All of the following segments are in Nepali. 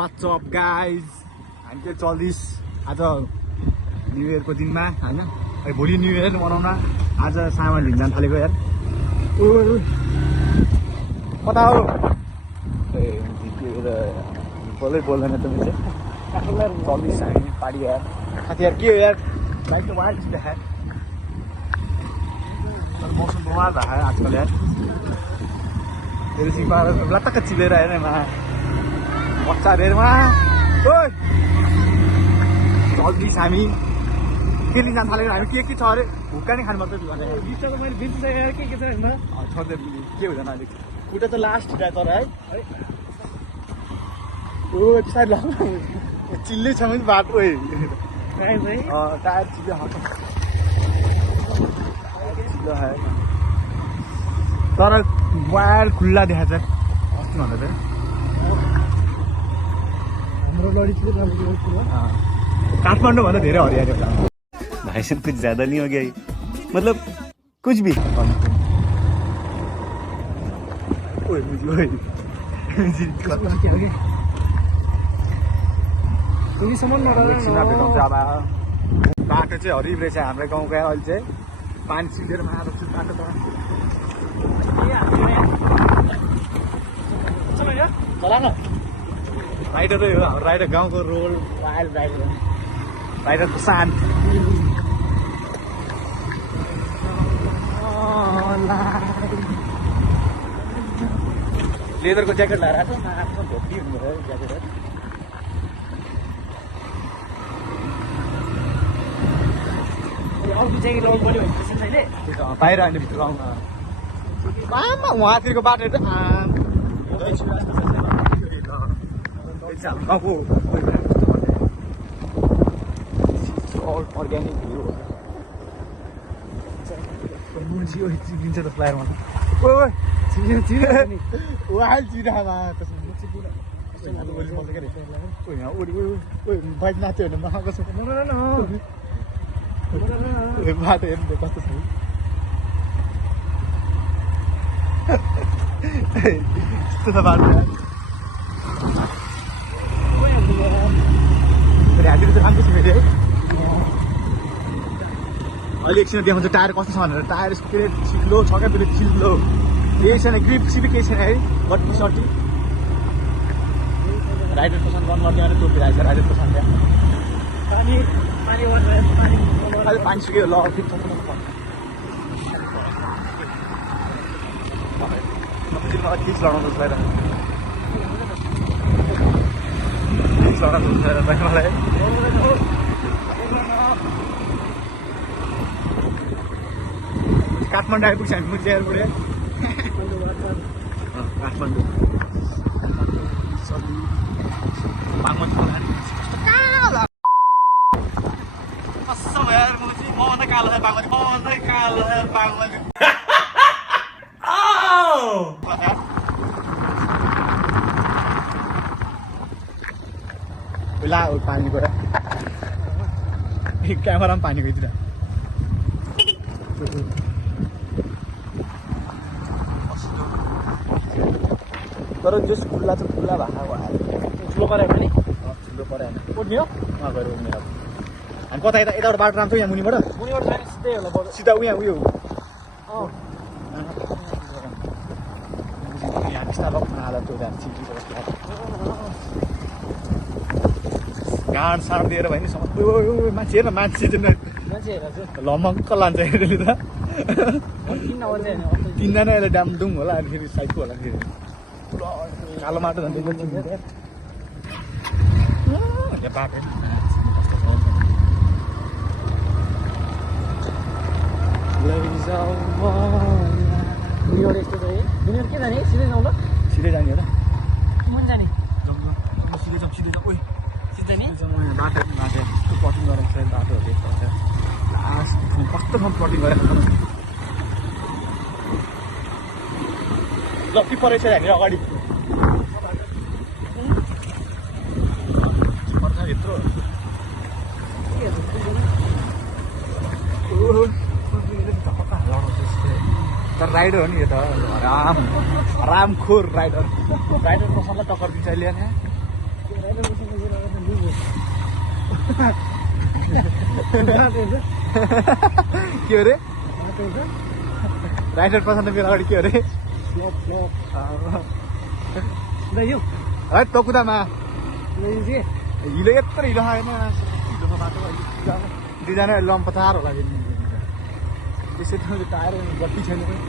व्हाट्स अप गाइज, हामी चाहिँ चल्दैछ आज न्यु इयरको दिनमा होइन। भोलि न्यु इयर मनाउन आज सामान लिन जान थालेको यार। कता हो बोल्दै बोल्दैन त मैले चल्दैछ हामी पाडी यार। साथी यार के हो यार, बाइक त वाइल्ड देखा तर मौसम बवाल रहा है आजकल यार। तेरो सिङ पाएर लटक्क चिलेर हेर्ने मा बच्चा हेरमा चल्दैछ हामी। के लिन जान थालेको हामी, के छ अरे भुक्का नै खानु मात्रै बिचको मैले बिर्सिसकेँ के छ यसमा छोड्दै के हुँदैन अहिले। खुट्टा त लास्ट तर है सायद चिल्लै छ भने बाटो टायर चिल्लो है तर वायर खुल्ला देखाएको छ अस्ति भन्दा चाहिँ। काठमाडौँ भन्दा धेरै हरियाली होला। भाई साहब कुछ ज्यादा नहीं हो गया ये? मतलब कुछ भी बाटो चाहिँ हरिब रहेछ हाम्रो गाउँको अहिले चाहिँ पानी छिलेर मारो बाटो त राइडरै हो हाम्रो राइडर गाउँको रोल वाइल्ड राइडर राइडर शान्त लेदरको ज्याकेट लगाएर आएको भोटी हुनुभयो ज्याकेट। बाहिर अहिले भित्र आउन आमा उहाँतिरको बाटो त गाउँको अर्ग्यानिक भ्यू चिन्छ त फ्लायरमा बाइक नाच्यो भने नखाएको छ बाटो हेर्नु कस्तो छ यस्तो छ बाटो। हालिदिनु त राम्रो छ फेरि है। अहिले एकछिन देखाउँछ टायर कस्तो छ भनेर। टायर के अरे चिल्लो छ क्या फेरि चिल्लो केही छैन, ग्रिप सिपी केही छैन है। बट्टी सट्टी राइडर पसन्द गर्नु पर्ने भने तोपिरहेको छ राइडर पसन्द त्यहाँ अहिले पानी सुक्यो ल फेरि ठिक लडाउँदैछ बाहिर मलाई काठमाडौँ आइपुग्छ हामी मुख्य एयरपोर्ट काठमाडौँ कसम यार मुझे बहुत कालो है बागमती, बहुत कालो है बागमती। ला पानी को क्यामेरा में पानी गइदिरा तर जस खुल्ला चाहिँ खुल्ला भएको ठुलो पऱ्यो भने ठुलो पऱ्यो भने उठ्ने हो गएर उठ्ने अब हामी कता यता यताबाट बाटो राम्रो यहाँ मुनिबाट सिधै होला सिधा उयो उयो यहाँ बिस्तार हालत गाड साड दिएर भयो नि मान्छे हेर मान्छे लमक्क लान्छ हेर्नु त तिनजना यसले डामडुङ होला अनि फेरि साइडको होला फेरि कालो माटो झन् बाटो के जाने सिधै जाउँ ल सिधै जाने होला मन जाने सिधै जाउँ सिधै जाउँ सिधै नि बाटो बाटो कस्तो प्लटिङ गरेको छ बाटोहरू लास्ट कस्तो ठाउँ प्लटिङ गरेको छ ल के परेछ हामीहरू अगाडि यत्रो तर राइडर हो नि यो त आरामखोर राइडर पसललाई टक्कर दिन्छ अहिले यहाँ के अरे राइडर पछाडि मेरो अगाडि के अरे है त कुदामा हिलो यत्रो हिलो आएन हिलोको बाटो दुईजना लम्पतार होला फेरि त्यसै त टायर गट्टी छैन पनि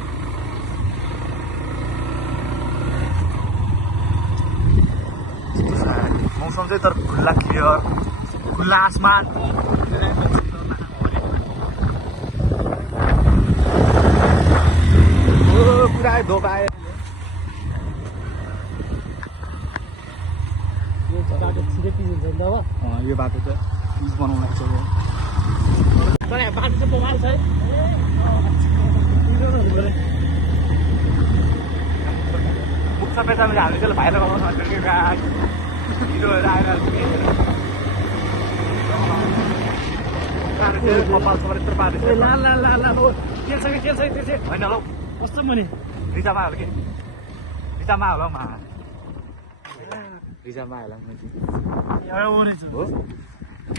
मौसम चाहिँ तर खुल्ला क्लियर खुल्ला आसमान पुरा धोका आयो यो बाटो त पिच बनाउनु छ बाटो चाहिँ बवाल छ है मुख पेसाले हामीले त्यसलाई भाइरल गराउनु हिरोहरू आएर कपाल सबै यत्रो पार्दैछ ला के छ होइन होला कस्तो मनि रिजामा होला कि रिजामा होला मा रिजामा होला हो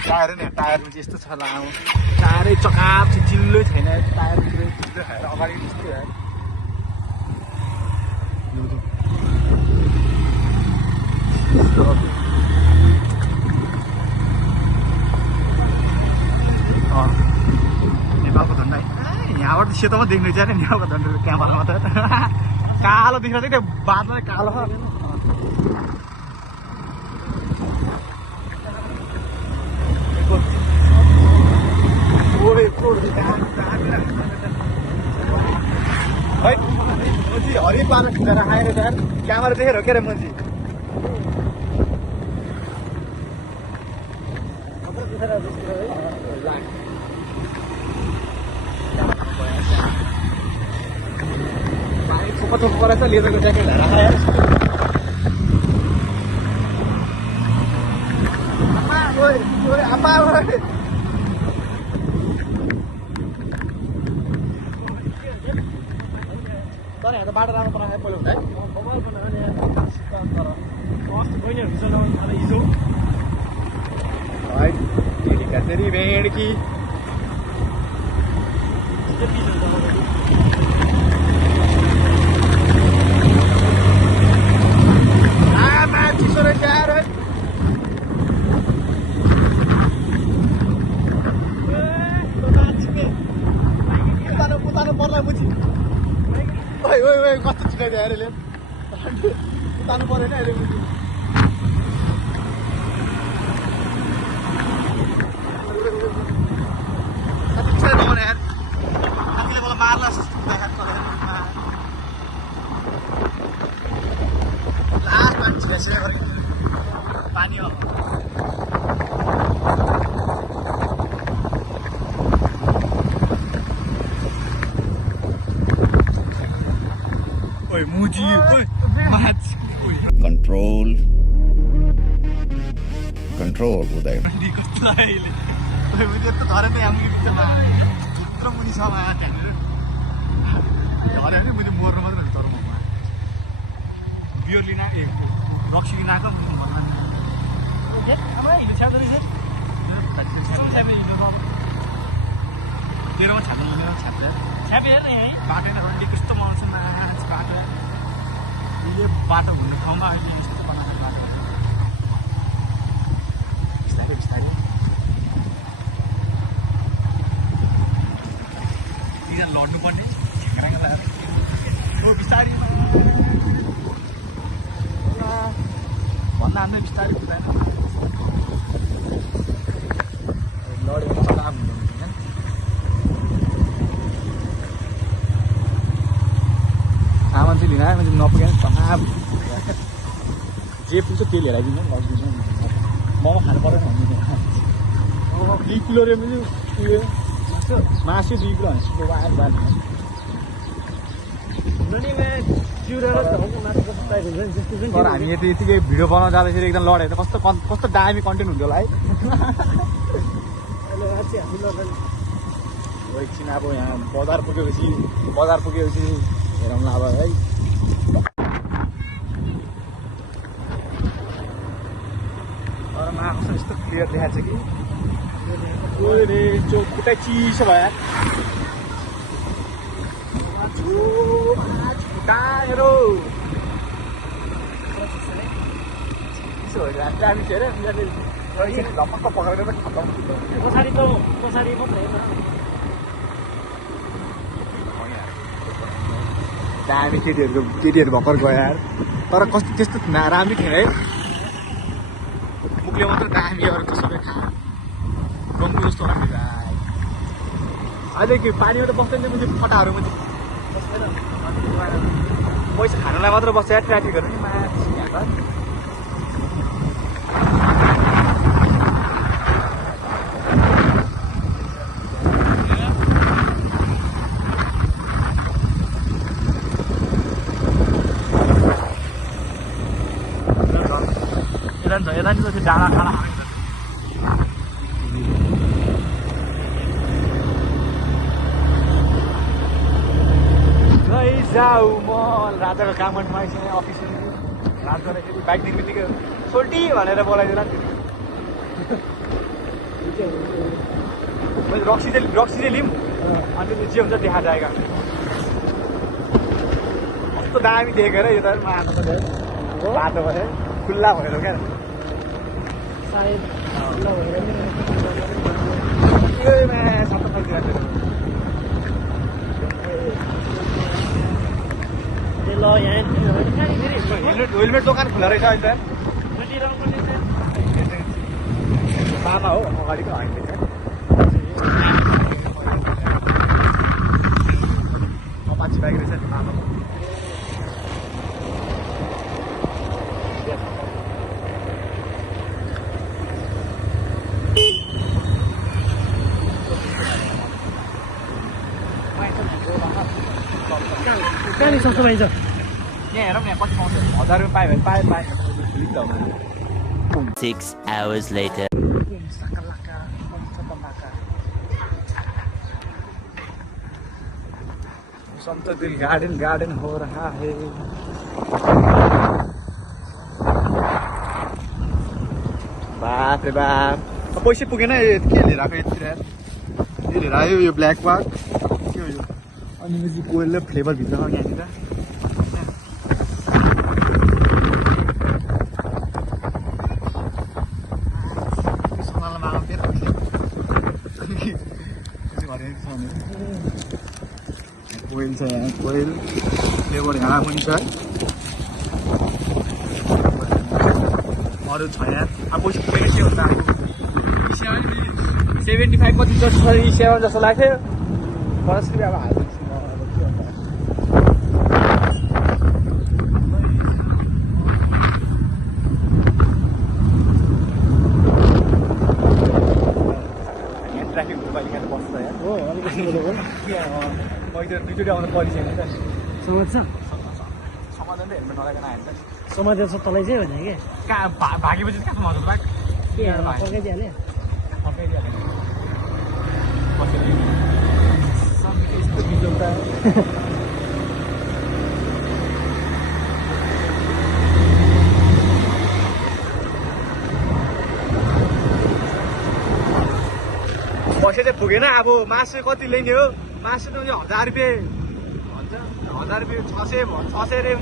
टायर नि टायरमा चाहिँ यस्तो छ लामो टायरै चकाप चाहिँ चिल्लो छैन टायर चिल्लो खाएर अगाडि यस्तो नेपालको झन्डा यहाँबाट सेतोमा देख्नु चाहिँ नेपालको झन्डा क्यामेरामा त कालो देख्छ त्यो बादमा कालो है हरियो पाना खिचेर आएर यार क्यामेरा देखेर हो के अरे मान्छे थोपा थोपा परेछ लेदरको ज्याकेट हालेर तर यहाँ त बाटो राम्रो बनाएको पहिलो है बवाल बनाउने अस्ति बहिनीहरूसँग हिजो है तेरी भेड की चिसो रहेछ यार पुतानु पर्ला बुझी ओइ ओइ ओइ कस्तो छिटाइदियो अरे पुतानु परेन अहिले बुझी मार्ला लास्ट मान्छे पानी हो ओए मुजी ओए माछ कंट्रोल कंट्रोल उदय कस्तो अहिले ओए मुजी त धरे नै हामी बिचमा यत्रो मुनि छ माया त्यहाँनिर धरे भने मैले मर्नु मात्र हुन्छ तर म बियर लिन रक्सी लिन आएको हिलो छ्याउँदो रहेछ तेरोमा छाप्नु मेरो छाप्छ छ्यापे हेर्न है बाटो रन्डी कस्तो मनाउँछ माछ बाटो यो बाटो घुम्ने ठाउँमा अहिले यस्तो बनाएको बाटो बिस्तारै बिस्तारै तिनीहरू लड्नु पर्ने बिस्तारै भन्दा हामीलाई बिस्तारै कुदाएर लड्यो भने काम हुन्छ मान्छे लिन आयो मान्छे नपुग्यो तनाव जे पुग्छ त्यो लिएर आइदिनु लगिदिनु मोमो खानु परेन भन्नु 2 किलो रे मैले उयो मासु 2 किलो हान्छु आएर बाल तर हामी यतिकै भिडियो बनाउन जाँदाखेरि एकदम लडेर कस्तो कस्तो दामी कन्टेन्ट हुन्थ्यो होला है एकछिन अब यहाँ बजार पुगेपछि हेरौँ न अब है कस्तो यस्तो क्लियर देखाएको छ कि ओरे चोक पुरै चिसो भयो यार टाढो चिसो हो यार ट्राफिक हेर झपक्क पक्रेर त खतम पछाडि मात्रै दामी केटीहरू भर्खर गयो यार तर कस्तो त्यस्तो राम्रै थिएन है मुखले मात्र दामी अरू त सबै गङ्गु जस्तो लाग्यो अहिले के पानीमा त बस्दैन मुझे फटाहरू मुझे पैसा खानलाई मात्र बस्छ यार ट्राफिकहरू नि यता नि त डाँडा खाना जाऊ म राजाको काम गर्नु आइसकेँ अफिस रात गर्दाखेरि बाइक दिने बित्तिकै सोल्टी भनेर बोलाइदिएर मैले रक्सी चाहिँ लिउँ अनि त्यो जे हुन्छ देखा जाएगा कस्तो दामी देखेर यो त मार्नु त बाटो भयो खुल्ला भएर क्या सायद खुल्ला भएर सबै खाइदिएको ल यहाँ हेलमेट दोकान खुला रहेछ अहिले मामा हो अगाडिको होइन अपाची बाइक रहेछ नि मामा कहाँनिर सस्तो पाइन्छ यहाँ हेरौँ यहाँ कति पाउँछ 1000 रुपियाँ पायो भने पाएँ 6 hours later. संत दिल गार्डन हो रहा है बाप रे बाप पैसा पुगेन के लिएर आएको यतिखेर यो लिएर आयो यो ब्ल्याक पार्क के हो यो अनि कोइलले फ्लेभर भित्र यहाँनिर कोइल छ यहाँ कोइल फ्लेभर यहाँ पनि छ अरू छ यहाँ अब पैसा पुगेन के हुन्छ 75 कति जस्तो छ 7 जस्तो लाग्थ्यो 10 रुपियाँ अब हाल्छ ट्राफिक कहिले काहीँ बस्छ यार हो अलिकति मैले दुईचोटि आउनु परिसकेन त समाज समाधान त हेलमेट नलाइकन आयो नि त समाज छ तँलाई चाहिँ भने कि कहाँ भागेपछि कहाँ मजा बाइक के पकाइदिइहाल्यो यस्तो बिजोग त पैसा चाहिँ पुगेन अब मासु कति ल्याइने हो मासु त 1000 रुपियाँ भन्छ 1000 रुपियाँ 600 रे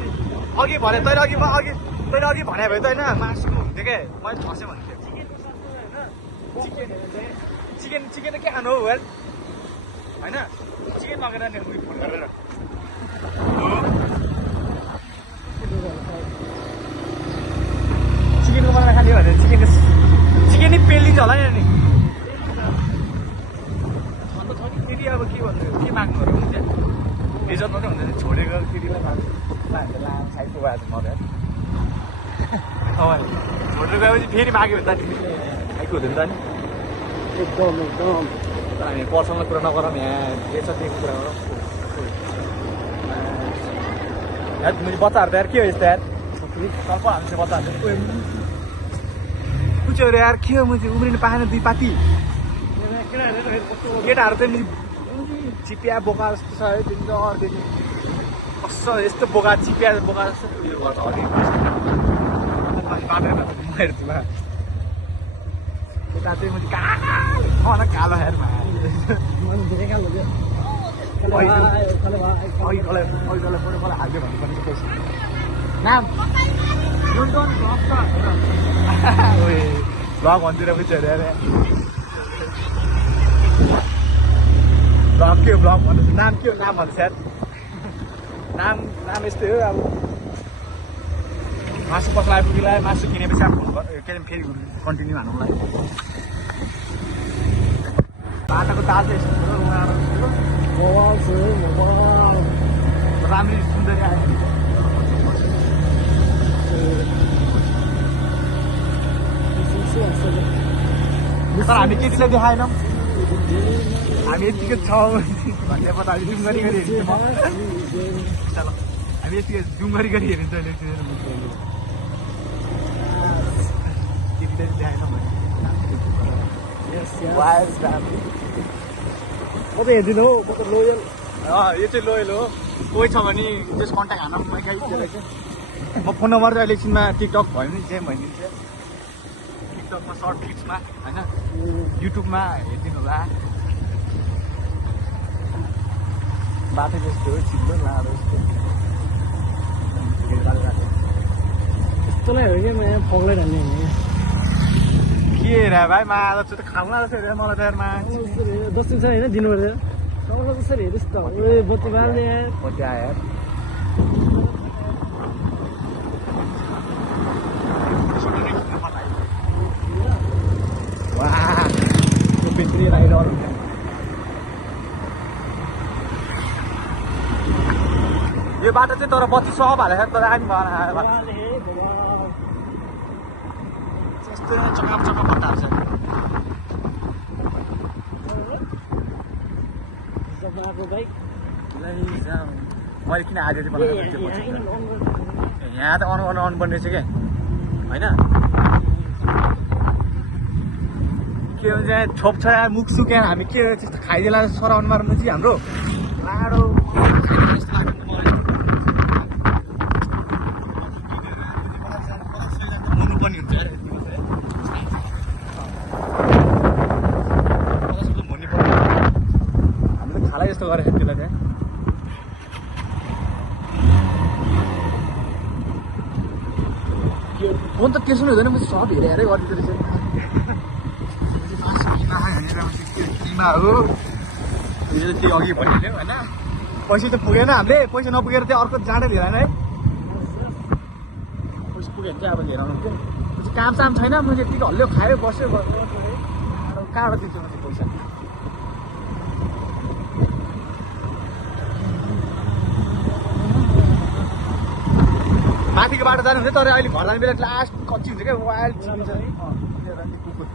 अघि भने तैँले अघि भने भयो त होइन मासु हुन्थ्यो क्या मैले 600 भन्थेँ चिकन त के खानु हो वेल होइन चिकन मगाएर नि फोन गरेर चिकनको बनाएर खाने भने चिकन नै पेलिन्छ होला नि फेरि अब के भन्नु के माग्नुहरू हुन्छ इज्जत मात्रै हुन्छ छोडेको केटीलाई माग्नु लाम साइडको भएर मगायो छोडेर गएपछि फेरि माग्यो भने त खाइको हुँदैन त नि एकदम तर हामी पर्सनल कुरा नगरौँ यहाँ जे छ त्यही कुरा गरौँ यार मैले बच्चाहरू त यार के हो यस्तो यार सर्प हाल्छ बच्चाहरू कुच्योहरू यार के हो मैले उम्रिनु पाएन 2 पाती केटाहरू त चिपिया बोका जस्तो छ है तिम्रो अर्देखि कस्तो यस्तो बोका चिपिया बोका जस्तो उयो गर्छ यता चाहिँ मैले कालो कालो हेरमा मन धेरै कालो थियो अघिकोलाई हाल्यो भन्नुपर्ने चाहिँ पैसा नाम ब्लग भन्तिर पनि अरे ब्लग के हो ब्लग भन्नु नाम के हो नाम भन्नु स्यार नाम यस्तै हो अब मासु पसला आइपुग्यो मासु किनेपछि अब फोन के अरे फेरि कन्टिन्यू हान्नुलाई बाटाको ताल चाहिँ यस्तो राम्ररी सुन्दरी आयो तर हामी केटीलाई देखाएनौँ हामी यतिकै छौँ भन्ने पता जुम गरी हेरिन्छ चलो हामी यतिकै जुम गरी हेरिन्छ केटीलाई देखाएनौँ म त हेरिदिनु हो म त लोयल यो चाहिँ लोयल हो कोही छ भने त्यस कन्ट्याक्ट हान म गाई त्यसलाई चाहिँ म फोन नम्बर चाहिँ अहिले एकछिनमा टिकटक भयो भने सेम भइदिन्छ टिकटकमा सर्ट क्लिप्समा होइन युट्युबमा हेरिदिनु होला बाटो जस्तो हो चिल्लो लाडो जस्तो यस्तोलाई हो क्या म यहाँ फग्लै ढाल्ने होइन के रे भाइ माला चाहिँ त खाउला जस्तो हेरेर मलाई त यारमा 10 दिन छ होइन दिनुपर्छ तपाईँलाई कसरी हेरिस् त बत्ती बाल्ने यार कति आयो यार बेट्री राइड अरू यो बाटो चाहिँ तर बत्ती सब हालेको तर आयो भएन यस्तो चकाप पट्टाहरू छ मैले किन आधी बनाएको यहाँ त अन बन्ने रहेछ क्या होइन के भन्छ छोप छ मुख सुक्या हामी के त्यस्तो खाइदिएला सर अनुहारमा चाहिँ हाम्रो लाडो हुनुपर्ने हुन्छ हामीले खाला जस्तो गरेको त्यसलाई चाहिँ फोन त त्यसो हुँदैन म सब हेरेरै गरिदिँदो रहेछ हो त्यो अघि भनिहाल्यो होइन पैसा त पुगेन हामीले पैसा नपुगेर चाहिँ अर्को जाँडै लिएन है पैसा पुग्यो भने चाहिँ अब लिएर आउनु त्यो काम साम छैन मैले यतिको हल्लियो खायो बस्यो कहाँबाट दिन्छु म चाहिँ पैसा माथिको बाटो जानु हुन्छ तर अहिले घर जाने बेला लास्ट कच्ची हुन्छ क्या वाइल्ड चिन्छ कुकुर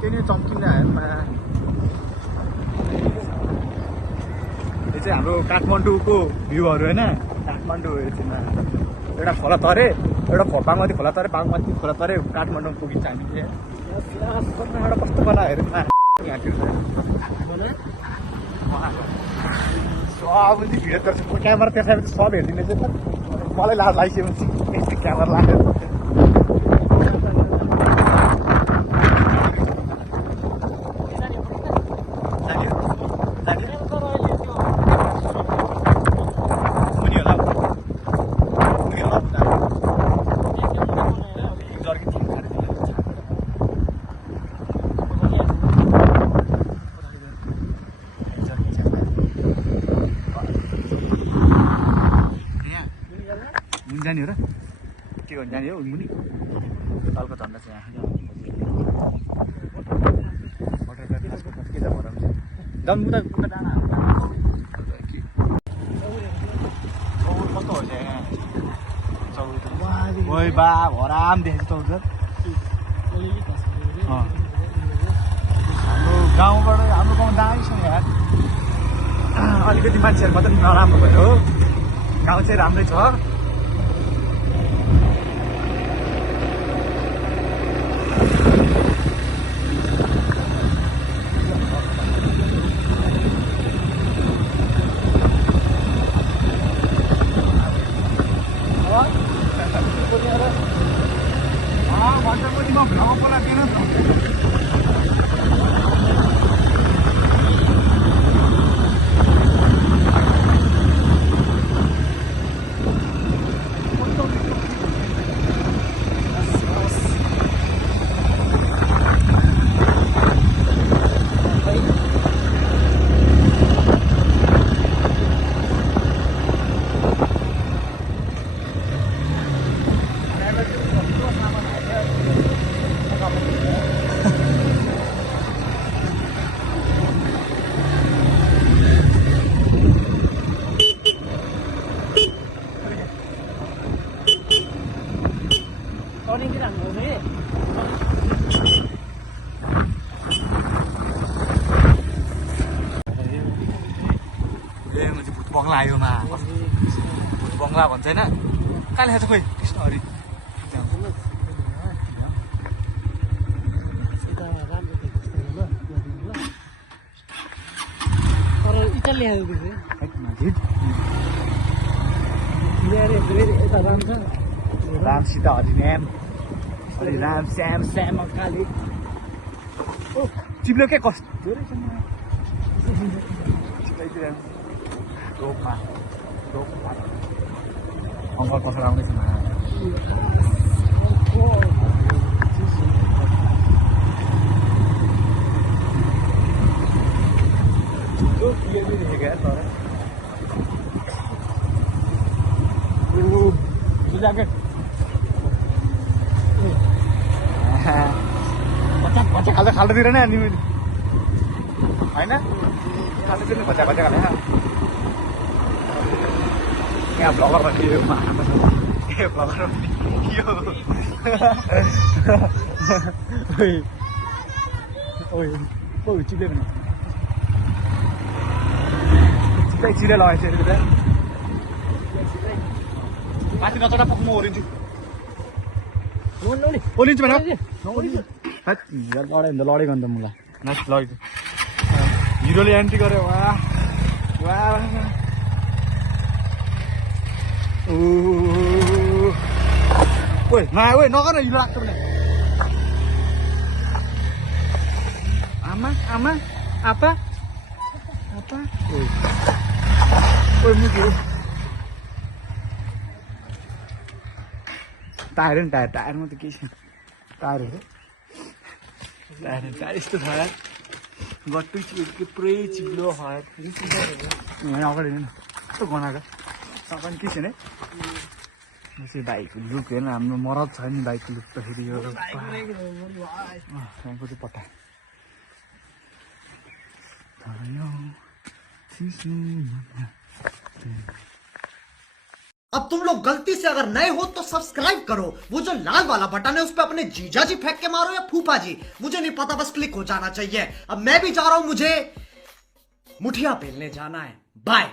त्यही नै चम्किँदै आयोमा यो चाहिँ हाम्रो काठमाडौँको भ्यूहरू होइन काठमाडौँ एकछिनमा एउटा खोला तरे एउटा बागमती खोला तरे बागमती खोला तरे काठमाडौँ पुगिन्छ हामी चाहिँ एउटा कस्तो बनाएर सब भिडियो गर्छ क्यामेरा त्यसलाई सब हेरिदिने चाहिँ मलाई लाज लागिसकेपछि यस्तो क्यामेरा लाग्यो जाने हो र के गर्नु जाने हो मुनि तलको झन्डा चाहिँ जम्मुदा डाँडा कस्तो हो चाहिँ बा हराम देखेको चौध हाम्रो गाउँबाट हाम्रो गाउँ दाइसँग यार अलिकति मान्छेहरू मात्रै नराम्रो भयो हो गाउँ चाहिँ राम्रै छ टर्निङ किन हाम्रो नि भूत बङ्गला आयो मा भूत बङ्गला भन्छ होइन कहाँ लेखेको छ खोइ कृष्ण हरि यता राम्रो देख्छ ल तर इटाली हाल्दै यता राम छ राम सीता हरिनाम हरि राम श्याम श्याम काली ओ चिप्लो के कस्तो रहेछ रोपमा अङ्कल कसो आउँदैछ ज्याकेट भचा खाल्दा खाल्दातिर नै अनि होइन खाल्दातिर नि भचा भचा खाले यहाँ ब्लगर भन्ने ए ब्लगर भन्ने चिप्ले पनि चिप्ले लगाएछ माथि नचढा पक्क म ओरिन्छु ओलिन्छु भने लडेको अन्त लडेको अन्त मलाई नेक्स्ट लडेको हिरोले एन्ट्री गर्यो वा वा ओइ नआयो ओइ नगर हिरो लाग्छ भने आमा आमा आपा आपा ओइ मुखी टायर नि टायर टायरमा त केही छैन टायरहरू टायर यस्तो छ यार गट्टै चिप्लो पुरै चिप्लो अगाडि हेर्नु कस्तो गनाएको तपाईँ के छैन है चाहिँ बाइकको लुक हेर्नु हाम्रो मरद छ नि बाइकको लुक त फेरि यो यहाँको चाहिँ पट्टा अब तुम लोग गलती से अगर नए हो तो सब्सक्राइब करो, वो जो लाल वाला बटन है उस पर अपने जीजा जी फेंक के मारो या फूफा जी, मुझे नहीं पता, बस क्लिक हो जाना चाहिए। अब मैं भी जा रहा हूं, मुझे मुठिया बेलने जाना है। बाय।